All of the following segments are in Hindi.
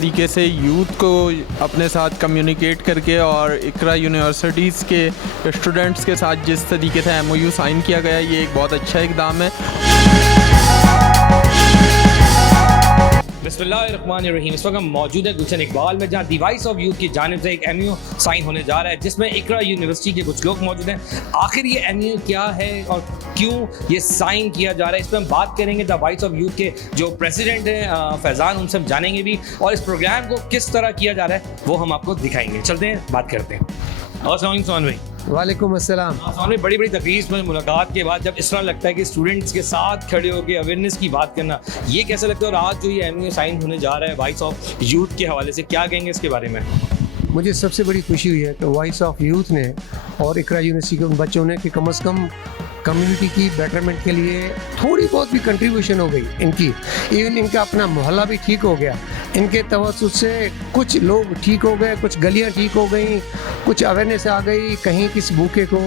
तरीके से यूथ को अपने साथ कम्युनिकेट करके और इकरा यूनिवर्सिटीज़ के स्टूडेंट्स के साथ जिस तरीके से MOU साइन किया गया, ये एक बहुत अच्छा इकदाम है। बिस्मिल्लाहिर्रहमानिर्रहीम। इस वक्त हम मौजूद है गुलशन इकबाल में, जहाँ डिवाइस ऑफ यूथ की जानिब से एक MOU साइन होने जा रहा है, जिसमें इकरा यूनिवर्सिटी के कुछ लोग मौजूद हैं। आखिर ये MOU क्या है और क्यों ये साइन किया जा रहा है, इस पर हम बात करेंगे। द वॉइस ऑफ यूथ के जो प्रेसिडेंट हैं फैज़ान, उनसे हम जानेंगे भी, और इस प्रोग्राम को किस तरह किया जा रहा है वो हम आपको दिखाएंगे। चलते हैं, बात करते हैं। अस्सलाम वालेकुम सोहान भाई। वालेकुम अस्सलाम। सोहान भाई, बड़ी बड़ी तकलीफ में मुलाकात के बाद जब इस तरह लगता है कि स्टूडेंट्स के साथ खड़े होकर अवेयरनेस की बात करना, ये कैसा लगता है? और आज जो ये MOU साइन होने जा रहा है वॉइस ऑफ यूथ के हवाले से, क्या कहेंगे इसके बारे में? मुझे सबसे बड़ी खुशी हुई है कि वॉइस ऑफ यूथ ने और इकरा यूनिवर्सिटी के उन बच्चों ने कि कम से कम कम्युनिटी की बेटरमेंट के लिए थोड़ी बहुत भी कंट्रीब्यूशन हो गई इनकी। इवन इनका अपना मोहल्ला भी ठीक हो गया, इनके तवज्जुह से कुछ लोग ठीक हो गए, कुछ गलियां ठीक हो गई, कुछ अवेयरनेस आ गई, कहीं किसी भूखे को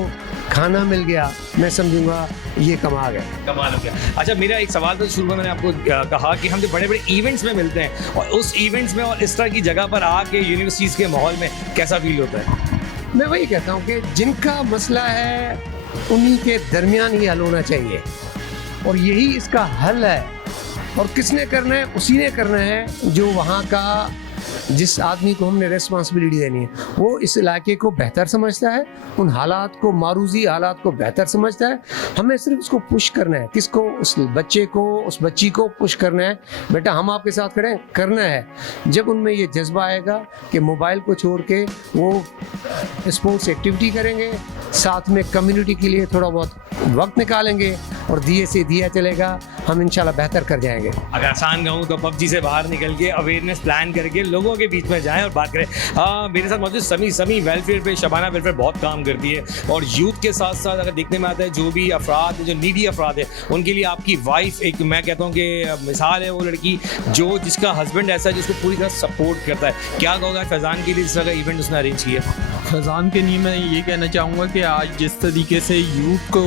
खाना मिल गया। मैं समझूंगा ये कमाल है, कमाल हो गया। अच्छा, मेरा एक सवाल था शुरू में, मैंने आपको कहा कि हम जो बड़े बड़े इवेंट्स में मिलते हैं और उस इवेंट्स में और इस तरह की जगह पर आके यूनिवर्सिटीज़ के माहौल में कैसा फील होता है? मैं वही कहता हूँ कि जिनका मसला है उन्हीं के दरमियान ही हल होना चाहिए, और यही इसका हल है। और किसने करना है? उसी ने करना है जो वहाँ का, जिस आदमी को हमने रेस्पॉन्सिबिलिटी देनी है, वो इस इलाके को बेहतर समझता है, उन हालात को, मारूजी हालात को बेहतर समझता है। हमें सिर्फ उसको पुश करना है। किसको? उस बच्चे को, उस बच्ची को पुश करना है, बेटा हम आपके साथ खड़े हैं, करना है। जब उनमें ये जज्बा आएगा कि मोबाइल को छोड़ के वो स्पोर्ट्स एक्टिविटी करेंगे, साथ में कम्युनिटी के लिए थोड़ा बहुत वक्त निकालेंगे, और दिए से दिया चलेगा, हम इंशाल्लाह बेहतर कर जाएंगे। अगर आसान कहूँ तो PUBG से बाहर निकल के अवेयरनेस प्लान करके लोगों के बीच में जाएं और बात करें। मेरे साथ मौजूद समी वेलफेयर पे, शबाना वेलफेयर बहुत काम करती है, और यूथ के साथ साथ अगर देखने में आता है जो भी अफराद, जो नीडी अफराद है, उनके लिए आपकी वाइफ एक, मैं कहता हूँ कि मिसाल है, वो लड़की जो जिसका हस्बैंड ऐसा है जिसको पूरी तरह सपोर्ट करता है। क्या कहोगे फैज़ान के लिए इस तरह का इवेंट उसने अरेंज किया? फैज़ान के लिए मैं ये कहना चाहूँगा कि आज जिस तरीके से यूथ को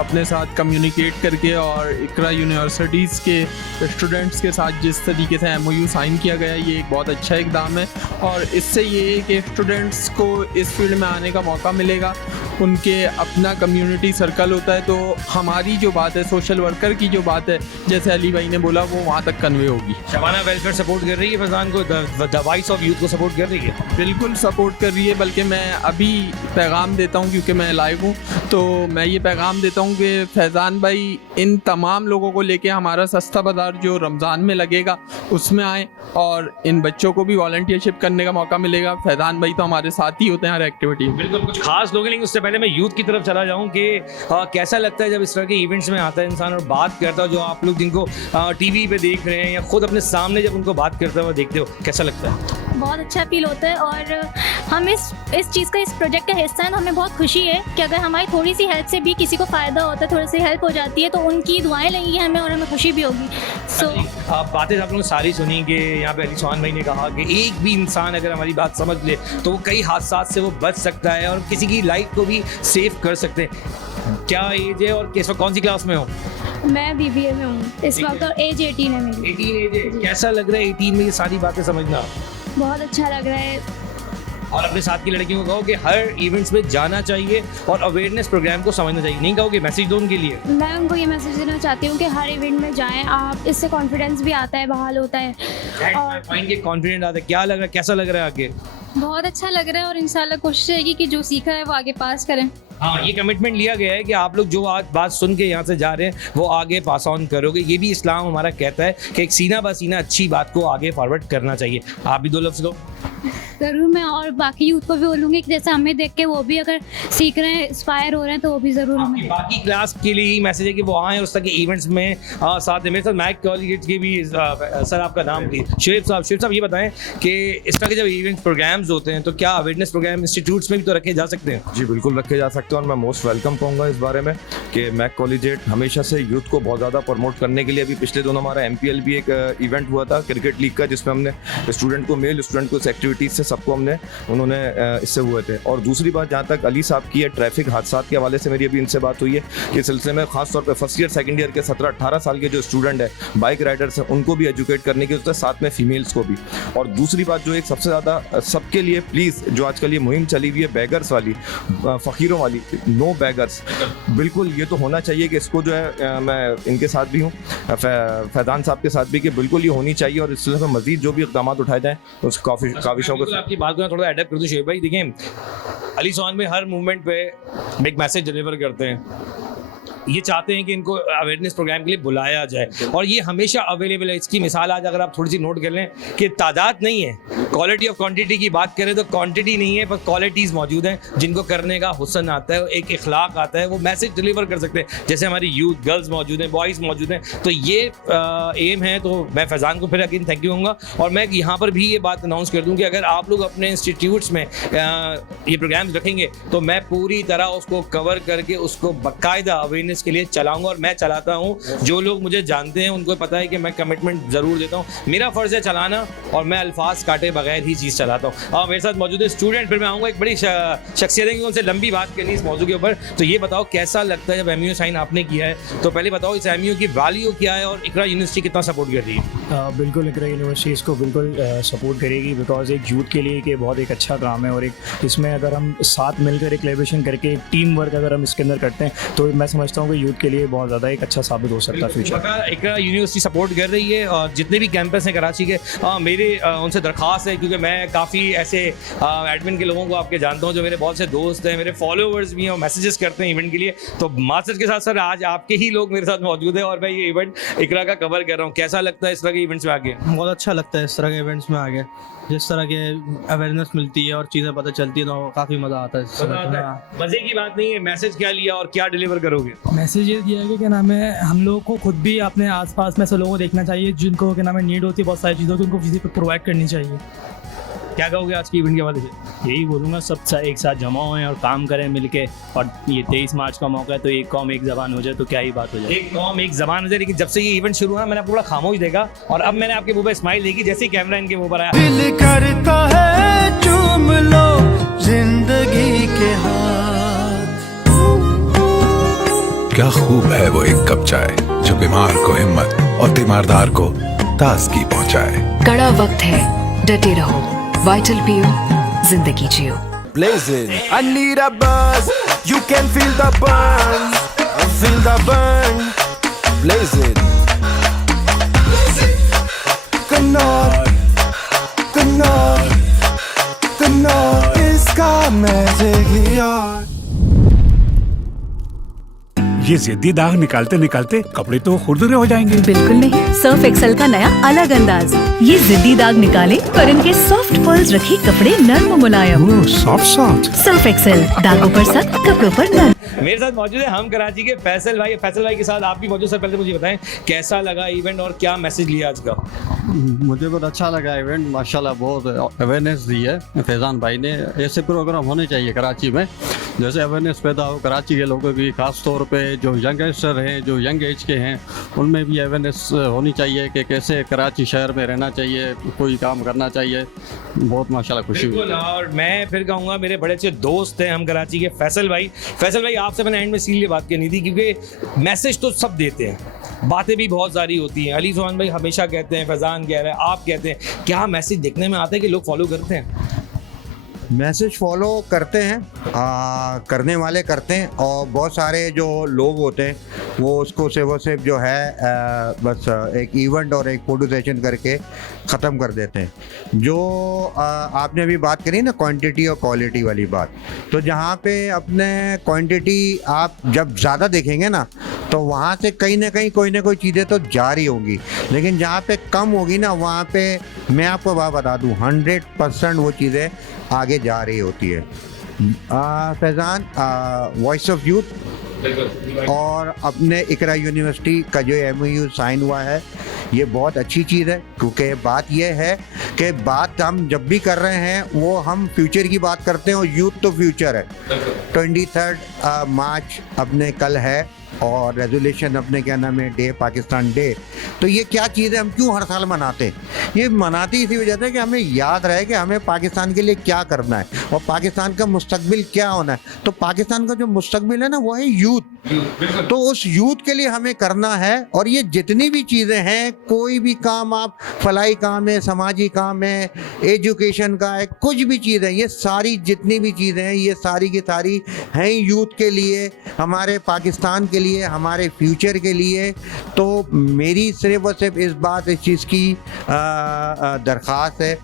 अपने साथ कम्युनिकेट करके और इकरा यूनिवर्सिटीज़ के स्टूडेंट्स के साथ जिस तरीके से MOU साइन किया गया, ये एक बहुत अच्छा इकदाम है। और इससे ये कि स्टूडेंट्स को इस फील्ड में आने का मौका मिलेगा, उनके अपना कम्युनिटी सर्कल होता है, तो हमारी जो बात है, सोशल वर्कर की जो बात है, जैसे अली भाई ने बोला, वो वहाँ तक कन्वे होगी। शबाना वेलफेयर सपोर्ट कर रही है फैज़ान को, द वॉइस ऑफ यूथ को सपोर्ट कर रही है? बिल्कुल सपोर्ट कर रही है, बल्कि मैं अभी पैगाम देता हूँ, क्योंकि मैं लाइव हूँ, तो मैं ये पैगाम देता हूँ कि फैज़ान भाई इन तमाम लोगों को लेके हमारा सस्ता बाज़ार जो रमज़ान में लगेगा उसमें आए, और इन बच्चों को भी वॉलंटियरशिप करने का मौका मिलेगा। फैज़ान भाई तो हमारे साथ ही होते हैं हर एक्टिविटी में। बिल्कुल, कुछ खास लोग हैं, लेकिन उससे पहले मैं यूथ की तरफ चला जाऊँ कि कैसा लगता है जब इस तरह के इवेंट्स में आता है इंसान और बात करता है, जो आप लोग जिनको TV पे देख रहे हैं या खुद अपने सामने जब उनको बात करते हुए देखते हो, कैसा लगता है? बहुत अच्छा फील होता है, और हम इस चीज़ का, इस प्रोजेक्ट का हिस्सा हैं, तो हमें बहुत खुशी है कि अगर हमारी थोड़ी सी हेल्प से भी किसी को फ़ायदा होता है, थोड़ी सी हेल्प हो जाती है, तो उनकी दुआएं लगेंगी हमें और हमें खुशी भी होगी। बातें आप लोगों ने सारी सुनी कि यहाँ पे अली सोहान भाई ने कहा कि एक भी इंसान अगर हमारी बात समझ ले तो वो कई हादसात से वो बच सकता है और किसी की लाइफ को भी सेव कर सकते हैं। क्या एज है और किस वक्त कौन सी क्लास में हो? मैं BBA में हूँ इस वक्त, और एज 18 है मेरी। 18 एज है। कैसा लग रहा है 18 में ये सारी बातें समझना? बहुत अच्छा लग रहा है। और अपने साथ की लड़कियों को कहो कि हर इवेंट्स में जाना चाहिए और अवेयरनेस प्रोग्राम को समझना चाहिए, नहीं कहोगे? मैसेज दो उनके लिए। मैं उनको ये मैसेज देना चाहती हूँ कि हर इवेंट में जाएं आप, इससे कॉन्फिडेंस भी आता है, बहाल होता है, और कॉन्फिडेंट आता है। क्या लग रहा है, कैसा लग रहा है आगे? बहुत अच्छा लग रहा है, और इंशाल्लाह कोशिश रहेगी कि जो सीखा है वो आगे पास करें। हाँ, ये कमिटमेंट लिया गया है कि आप लोग जो आज बात सुन के यहाँ से जा रहे हैं वो आगे पास ऑन करोगे। ये भी इस्लाम हमारा कहता है कि एक सीना बा सीना अच्छी बात को आगे फॉरवर्ड करना चाहिए। आप भी दो लफ्ज़ लो। ज़रूर, मैं और बाकी यूथ को भी बोलूँगी कि जैसे हमें देख के वो भी अगर सीख रहे हैं, इंस्पायर हो रहे हैं, तो वो भी ज़रूर हमें। बाकी क्लास के लिए ही मैसेज है कि वो आएँ और उस तरह के इवेंट्स में साथ में। मेरे साथ मैक कॉलेज के भी सर, आपका नाम प्लीज? शुएब साहब ये बताएं कि इस तरह के जब इवेंट प्रोग्राम्स होते हैं तो क्या अवेयरनेस प्रोग्राम इंस्टीट्यूट्स में भी तो रखे जा सकते हैं? जी बिल्कुल रखे जा सकते हैं, और मैं मोस्ट वेलकम कहूँगा इस बारे में। कि मैक कॉलेजिएट हमेशा से यूथ को बहुत ज़्यादा प्रमोट करने के लिए, अभी पिछले दिनों हमारा MPL भी एक इवेंट हुआ था क्रिकेट लीग का, जिसमें हमने स्टूडेंट को, मेल स्टूडेंट को इस एक्टिविटीज़ से सबको उन्होंने इससे हुए थे। और दूसरी बात जहाँ तक अली साहब की है, ट्रैफिक हादसा के हवाले से मेरी अभी इनसे बात हुई है कि इस सिलसिले में खासतौर पर फर्स्ट ईयर सेकंड ईयर के 17-18 साल के जो स्टूडेंट है, बाइक राइडर्स हैं, उनको भी एजुकेट करने की जरूरत है, साथ में फीमेल्स को भी। और दूसरी बात जो एक सबसे ज़्यादा सबके लिए प्लीज़, जो आजकल ये मुहिम चली हुई है बैगर्स वाली, फ़कीरों वाली, नो बैगर्स, बिल्कुल ये तो होना चाहिए कि इसको जो है मैं इनके साथ भी हूँ, फैज़ान साहब के साथ भी, कि बिल्कुल ये होनी चाहिए और इस सिलसिले में मज़ीद जो भी इक़दाम उठाए जाएँ उस काफ़िशों को। आपकी बात को थोड़ा एडप्ट कर दूँ शेख भाई, देखिए अली सोहान में हर मूवमेंट पे एक मैसेज डिलीवर करते हैं, ये चाहते हैं कि इनको अवेयरनेस प्रोग्राम के लिए बुलाया जाए और ये हमेशा अवेलेबल है। इसकी मिसाल आज अगर आप थोड़ी सी नोट कर लें कि तादाद नहीं है, क्वालिटी और क्वांटिटी की बात करें तो क्वांटिटी नहीं है पर क्वालिटीज़ मौजूद हैं, जिनको करने का हुस्न आता है, एक इखलाक आता है, वो मैसेज डिलीवर कर सकते हैं। जैसे हमारी यूथ, गर्ल्स मौजूद हैं, बॉयज़ मौजूद हैं, तो ये एम है। तो मैं फैज़ान को फिर अगेन थैंक यू कहूँगा और मैं यहाँ पर भी ये बात अनाउंस कर दूँ कि अगर आप लोग अपने इंस्टीट्यूट्स में ये प्रोग्राम्स रखेंगे तो मैं पूरी तरह उसको कवर करके उसको बाकायदा अवेयरनेस के लिए चलाऊंगा और मैं चलाता हूं। जो लोग मुझे जानते हैं उनको पता है कि मैं कमिटमेंट ज़रूर देता हूं, मेरा फ़र्ज़ है चलाना और मैं अल्फाज काटे बगैर ही चीज़ चलाता हूँ। मेरे साथ मौजूद है स्टूडेंट, फिर मैं आऊँगा एक बड़ी शख्सियत है, उनसे लंबी बात करनी इस मौजू के ऊपर। तो ये बताओ कैसा लगता है जब MUO साइन आपने किया है, तो पहले बताओ इस MUO की वैल्यू क्या है और इकरा यूनिवर्सिटी कितना सपोर्ट कर रही है? बिल्कुल इकरा यूनिवर्सिटी इसको बिल्कुल सपोर्ट करेगी, बिकॉज एक यूथ के लिए कि बहुत एक अच्छा काम है और एक इसमें अगर हम साथ मिलकर एक कोलैबोरेशन करके टीम वर्क अगर हम इसके अंदर करते हैं तो मैं समझता हूँ कि यूथ के लिए बहुत ज़्यादा एक अच्छा साबित हो सकता है फ्यूचर। इकरा यूनिवर्सिटी सपोर्ट कर रही है और जितने भी कैंपस हैं कराची के, मेरे उनसे दरख्वास्त है, क्योंकि मैं काफ़ी ऐसे एडमिन के लोगों को आपके जानता हूँ जो मेरे बहुत से दोस्त हैं, मेरे फॉलोवर्स भी हैं और मैसेजेस करते हैं इवेंट के लिए। तो मास्टर्स के साथ सर आज आपके ही लोग मेरे साथ मौजूद हैं और मैं ये इवेंट इकरा का कवर कर रहा हूँ। कैसा लगता है इस तरह के इवेंट्स में आगे? बहुत अच्छा लगता है इस तरह के इवेंट्स में आगे, जिस तरह के अवेयरनेस मिलती है और चीज़ें पता चलती है तो काफ़ी मज़ा आता है। मज़े की बात नहीं है, मैसेज क्या लिया और क्या डिलीवर करोगे? मैसेज ये दिया है कि क्या नाम है, हम लोगों को खुद भी अपने आसपास में ऐसे लोगों को देखना चाहिए जिनको क्या नाम है नीड होती है बहुत सारी चीज़ों की, उनको किसी को प्रोवाइड करनी चाहिए। क्या कहोगे आज की इवेंट के हवाले से? यही बोलूँगा, सब एक साथ जमा हुए और काम करें मिलके, और ये 23 मार्च का मौका है तो एक कौम एक ज़बान हो जाए तो क्या ही बात हो जाए। एक कौम एक ज़बान हो जाए। लेकिन जब से ये इवेंट शुरू हुआ मैंने आपको बड़ा खामोश देखा और अब मैंने आपके मुंह पर स्माइल देखी जैसे ही कैमरा इनके मुंह पर आया। दिल करता है चूम लो जिंदगी के हाथ। क्या खूब है वो एक कप चाय जो बीमार को हिम्मत और तीमारदार को ताजगी पहुंचाए। कड़ा वक्त है, डटे रहो, वाइटल पियो, जिंदगी जियो। Blazing, I need a buzz. You can feel the burn, feel the burn. Blazing, कन्नौर, कन्नौर, कन्नौर इसका मैजिक ही यार। ये जिद्दी दाग निकालते निकालते कपड़े तो खुरदुरे हो जाएंगे। बिल्कुल नहीं, सर्फ एक्सेल का नया अलग अंदाज। ये जिद्दी दाग निकाले पर इनके सॉफ्ट पर्ल्स रखे कपड़े नर्म मुलायम। सॉफ्ट सर्फ एक्सेल, दागों पर सख्त, कपड़ों पर नर्म। मेरे साथ मौजूद है हम कराची के फैसल भाई के साथ आप भी मौजूद। सर पहले मुझे बताएं कैसा लगा इवेंट और क्या मैसेज लिया आज का? मुझे बहुत अच्छा लगा इवेंट, माशाल्लाह बहुत अवेयरनेस दी है फैज़ान भाई ने। ऐसे प्रोग्राम होने चाहिए कराची में, जैसे अवेयरनेस पैदा हो कराची के लोगों की, खास तौर पे जो यंगस्टर हैं, जो यंग एज के हैं, उनमें भी अवेयरनेस होनी चाहिए कि कैसे कराची शहर में रहना चाहिए, कोई काम करना चाहिए। बहुत माशाल्लाह खुशी हुई। और मैं फिर कहूँगा मेरे बड़े अच्छे दोस्त हैं हम कराची के फैसल भाई आपसे मैंने एंड में इसीलिए बात करनी थी क्योंकि मैसेज तो सब देते हैं, बातें भी बहुत सारी होती हैं। अली सोहान भाई हमेशा कहते हैं, फैज़ान कह रहे हैं, आप कहते हैं, क्या मैसेज देखने में आता है कि लोग फॉलो करते हैं? मैसेज फॉलो करते हैं, करने वाले करते हैं और बहुत सारे जो लोग होते हैं वो उसको सिर्फ जो है बस एक इवेंट और एक फोटो सेशन करके ख़त्म कर देते हैं। जो आपने अभी बात करी ना क्वांटिटी और क्वालिटी वाली बात, तो जहाँ पे अपने क्वांटिटी आप जब ज़्यादा देखेंगे ना तो वहाँ से कहीं ना कहीं कोई ना कोई चीज़ें तो जारी होंगी, लेकिन जहाँ पे कम होगी ना वहाँ पे मैं आपको बात बता दूँ 100% वो चीज़ें आगे जा रही होती है। फैज़ान वॉइस ऑफ यूथ और अपने इकरा यूनिवर्सिटी का जो MOU साइन हुआ है, ये बहुत अच्छी चीज़ है, क्योंकि बात ये है कि बात हम जब भी कर रहे हैं वो हम फ्यूचर की बात करते हैं, और यूथ तो फ्यूचर है। 23 मार्च अपने कल है, और रेजोल्यूशन अपने क्या नाम है, डे पाकिस्तान डे। तो ये क्या चीज़ है, हम क्यों हर साल मनाते हैं? ये मनाते इसी वजह से कि हमें याद रहे कि हमें पाकिस्तान के लिए क्या करना है और पाकिस्तान का मुस्तकबिल क्या होना है। तो पाकिस्तान का जो मुस्तकबिल है ना, वो है यूथ। तो उस यूथ के लिए हमें करना है, और ये जितनी भी चीज़ें हैं, कोई भी काम, आप फलाई काम है, समाजी काम है, एजुकेशन का है, कुछ भी चीज़ है, ये सारी जितनी भी चीज़ें हैं, ये सारी की सारी हैं यूथ के लिए, हमारे पाकिस्तान के लिए, हमारे फ्यूचर के लिए। तो मेरी सिर्फ और सिर्फ इस चीज़ की दरख्वास्त है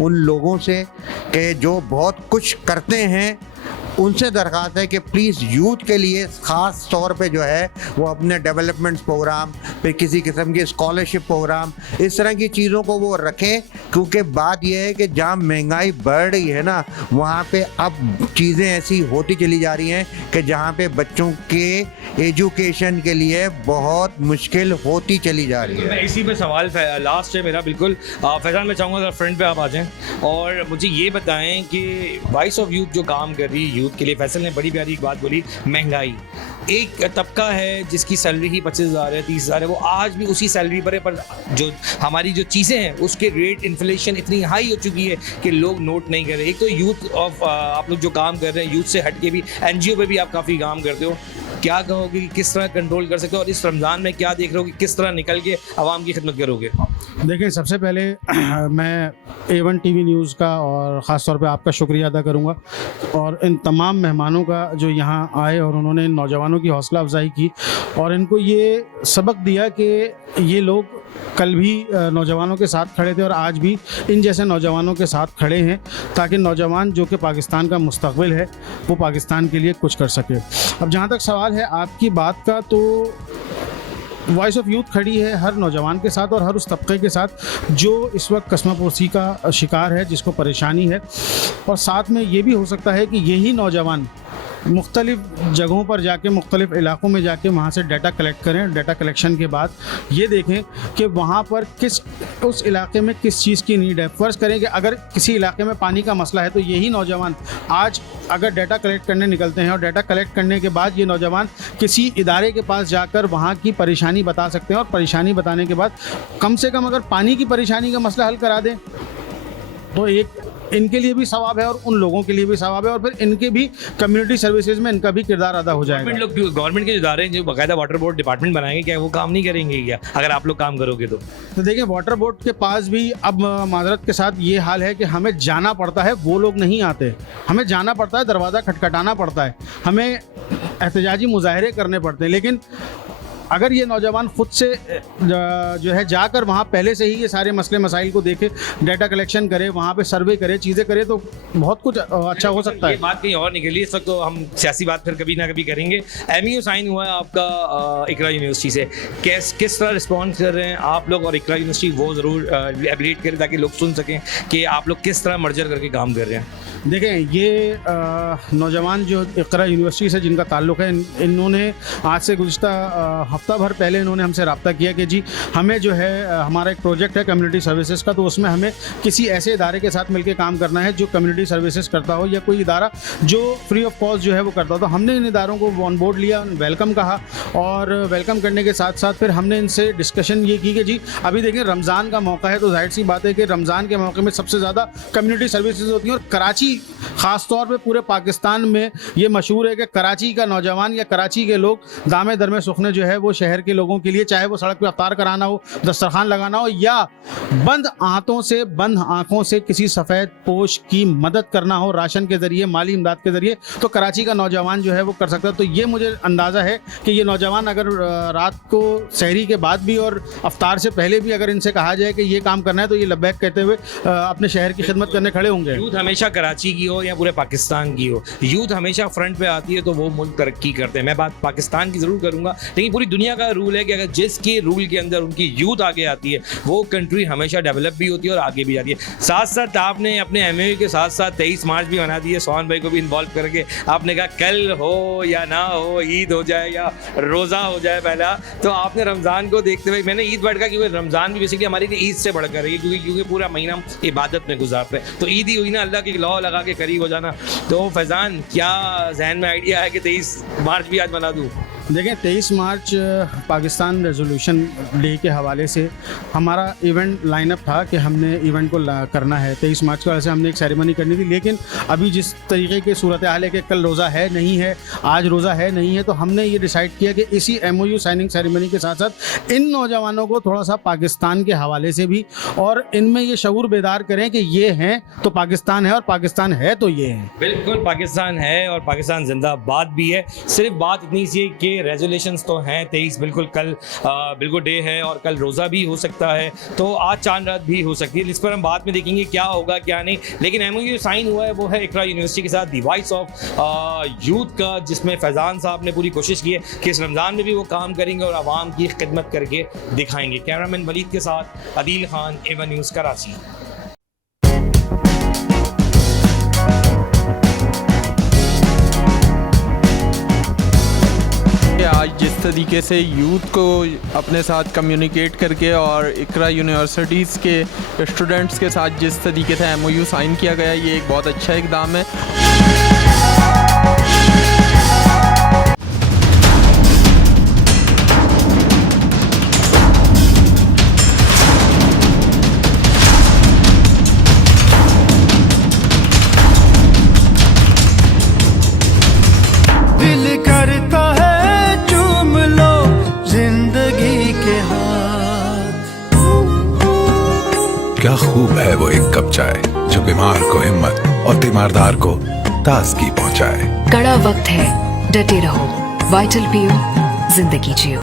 उन लोगों से कि जो बहुत कुछ करते हैं, उनसे दरख्वास्त है कि प्लीज़ यूथ के लिए ख़ास तौर पे जो है वो अपने डेवलपमेंट प्रोग्राम, फिर किसी किस्म के स्कॉलरशिप प्रोग्राम, इस तरह की चीज़ों को वो रखें। क्योंकि बात यह है कि जहाँ महंगाई बढ़ रही है ना, वहाँ पे अब चीज़ें ऐसी होती चली जा रही हैं कि जहाँ पे बच्चों के एजुकेशन के लिए बहुत मुश्किल होती चली जा रही है। मैं इसी पे सवाल लास्ट है मेरा, बिल्कुल फैजान, मैं चाहूँगा फ्रंट पे आप आ जाएं और मुझे ये बताएं कि वॉइस ऑफ यूथ जो काम कर रही है यूथ के लिए, फैसल ने बड़ी प्यारी एक बात बोली, महंगाई। एक तबका है जिसकी सैलरी ही 25,000 है, 30,000 है, वो आज भी उसी सैलरी पर है, पर जो हमारी जो चीज़ें हैं उसके रेट, इन्फ्लेशन इतनी हाई हो चुकी है कि लोग नोट नहीं कर रहे। एक तो यूथ ऑफ आप लोग जो काम कर रहे हैं, यूथ से हट के भी एनजीओ पे भी आप काफ़ी काम करते हो, क्या कहोगे कि किस तरह कंट्रोल कर सकते हो, और इस रमज़ान में क्या देख रहे हो कि किस तरह निकल के आवाम की खिदमत करोगे? देखिए, सबसे पहले मैं A1 TV न्यूज़ का और ख़ास तौर पे आपका शुक्रिया अदा करूंगा, और इन तमाम मेहमानों का जो यहाँ आए और उन्होंने इन नौजवानों की हौसला अफजाई की और इनको ये सबक दिया कि ये लोग कल भी नौजवानों के साथ खड़े थे और आज भी इन जैसे नौजवानों के साथ खड़े हैं, ताकि नौजवान जो कि पाकिस्तान का मुस्तकबिल है वो पाकिस्तान के लिए कुछ कर सके। अब जहाँ तक सवाल है आपकी बात का, तो वॉइस ऑफ यूथ खड़ी है हर नौजवान के साथ और हर उस तबके के साथ जो इस वक्त कस्मापोशी का शिकार है, जिसको परेशानी है। और साथ में ये भी हो सकता है कि यही नौजवान मुख्तलिफ़ जगहों पर जाके, मुख्तलिफ़ इलाक़ों में जाके वहाँ से डाटा कलेक्ट करें। डाटा कलेक्शन के बाद ये देखें कि वहाँ पर उस इलाके में किस चीज़ की नीड है। फ़र्ज़ करें कि अगर किसी इलाके में पानी का मसला है, तो यही नौजवान आज अगर डाटा कलेक्ट करने निकलते हैं और डाटा कलेक्ट करने के बाद ये नौजवान किसी इदारे के पास जाकर वहाँ की परेशानी बता सकते हैं, और परेशानी बताने के बाद कम से कम अगर पानी की परेशानी का मसला हल करा दें, तो एक इनके लिए भी सवाब है और उन लोगों के लिए भी सवाब है, और फिर इनके भी कम्युनिटी सर्विसेज में इनका भी किरदार अदा हो जाएगा। गवर्नमेंट के इदारे जो बाकायदा वाटर बोर्ड डिपार्टमेंट बनाएंगे, क्या वो काम नहीं करेंगे क्या अगर आप लोग काम करोगे तो? देखिए, वाटर बोर्ड के पास भी अब माजरत के साथ ये हाल है कि हमें जाना पड़ता है, वो लोग नहीं आते, हमें जाना पड़ता है, दरवाज़ा खटखटाना पड़ता है, हमें एहतजाजी मुजाहरे करने पड़ते हैं। लेकिन अगर ये नौजवान खुद से जो है जाकर वहाँ पहले से ही ये सारे मसले मसाइल को देखे, डाटा कलेक्शन करे, वहाँ पे सर्वे करे, चीज़ें करे, तो बहुत कुछ अच्छा हो सकता है। बात कहीं और निकली, इस वक्त तो हम सियासी बात फिर कभी ना कभी करेंगे। MU साइन हुआ है आपका इकरा यूनिवर्सिटी से, किस तरह रिस्पॉन्स कर रहे हैं आप लोग, और इकरा यूनिवर्सिटी वो ज़रूर अपडेट करें ताकि लोग सुन सकें कि आप लोग किस तरह मर्जर करके काम कर रहे हैं। देखें, ये नौजवान जो इकरा यूनिवर्सिटी से जिनका ताल्लुक़ है, इन्होंने आज से गुज़िश्ता हफ्ता भर पहले इन्होंने हमसे रब्ता किया कि जी हमें जो है, हमारा एक प्रोजेक्ट है कम्युनिटी सर्विसेज का, तो उसमें हमें किसी ऐसे इदारे के साथ मिलकर काम करना है जो कम्युनिटी सर्विसेज करता हो, या कोई इदारा जो फ्री ऑफ कॉस्ट जो है वो करता हो। तो हमने इन इदारों को ऑन बोर्ड लिया, वेलकम कहा, और वेलकम करने के साथ साथ फिर हमने इनसे डिस्कशन ये की कि जी अभी देखें रमज़ान का मौका है, तो जाहिर सी बात है कि रमज़ान के मौके में सबसे ज़्यादा कम्युनिटी सर्विसेज होती हैं, और कराची ख़ास तौर पे पूरे पाकिस्तान में ये मशहूर है कि कराची का नौजवान या कराची के लोग दामे दरमे सुखने जो है वो शहर के लोगों के लिए, चाहे वो सड़क पे अफ्तार कराना हो, दस्तरखान लगाना हो, या बंद आंखों से किसी सफ़ेद पोश की मदद करना हो राशन के ज़रिए, माली इमदाद के ज़रिए, तो कराची का नौजवान जो है वो कर सकता है। तो ये मुझे अंदाज़ा है कि ये नौजवान अगर रात को सहरी के बाद भी और अफ्तार से पहले भी अगर इनसे कहा जाए कि ये काम करना है, तो ये लब्बैक कहते हुए अपने शहर की खिदमत करने खड़े होंगे। यूथ हमेशा कराची कराची की हो या पूरे पाकिस्तान की हो, यूथ हमेशा फ्रंट पे आती है तो वो मुल्क तरक्की करते हैं। मैं बात पाकिस्तान की ज़रूर करूँगा, लेकिन पूरी दुनिया का रूल है कि अगर जिसके रूल के अंदर उनकी यूथ आगे आती है वो कंट्री हमेशा डेवलप भी होती है और आगे भी जाती है। साथ साथ आपने अपने MOU के साथ साथ 23 मार्च भी बना दी है, सोहन भाई को भी इन्वॉल्व करके आपने कहा कल हो या ना हो, ईद हो जाए या रोज़ा हो जाए पहला, तो आपने रमज़ान को देखते हुए, मैंने ईद बढ़ का क्योंकि रमज़ान भी बेसिकली हमारी ईद से बढ़कर है क्योंकि पूरा महीना हम इबादत में गुजारते हैं, तो ईद ही हुई ना, अल्लाह की लौ लगा के करीब हो जाना। तो फैज़ान क्या जहन में आइडिया है कि 23 मार्च भी आज बना दूँ? देखिए 23 मार्च पाकिस्तान रेजोल्यूशन डे के हवाले से हमारा इवेंट लाइनअप था कि हमने इवेंट को करना है 23 मार्च को, वैसे हमने एक सेरेमनी करनी थी, लेकिन अभी जिस तरीके की सूरत हाल है कि कल रोज़ा है नहीं है, आज रोज़ा है नहीं है, तो हमने ये डिसाइड किया कि इसी MOU साइनिंग सेरेमनी के साथ साथ इन नौजवानों को थोड़ा सा पाकिस्तान के हवाले से भी और इनमें ये शऊर बेदार करें कि ये हैं तो पाकिस्तान है और पाकिस्तान है तो ये है। बिल्कुल पाकिस्तान है और पाकिस्तान जिंदाबाद भी है। सिर्फ बात इतनी सी कि रेजोल्यूशंस तो हैं 23, बिल्कुल कल बिल्कुल डे है और कल रोज़ा भी हो सकता है, तो आज चांद रात भी हो सकती है। इस पर हम बाद में देखेंगे क्या होगा क्या नहीं, लेकिन MOU साइन हुआ है वो है इकरा यूनिवर्सिटी के साथ दी वॉइस ऑफ यूथ का, जिसमें फैज़ान साहब ने पूरी कोशिश की है कि इस रमज़ान में भी वो काम करेंगे और आवाम की खिदमत करके दिखाएंगे। कैमरामैन वलीद के साथ अदील खान, A1 न्यूज़ कराची। आज जिस तरीके से यूथ को अपने साथ कम्युनिकेट करके और इकरा यूनिवर्सिटीज़ के स्टूडेंट्स के साथ जिस तरीके से MOU साइन किया गया, ये एक बहुत अच्छा इकदाम है। दिल करता है चूम लो जिंदगी के हाथ। क्या खूब है वो एक कप चाय जो बीमार को हिम्मत और तीमारदार को ताजगी पहुंचाए। कड़ा वक्त है, डटे रहो, वाइटल पियो, जिंदगी जियो।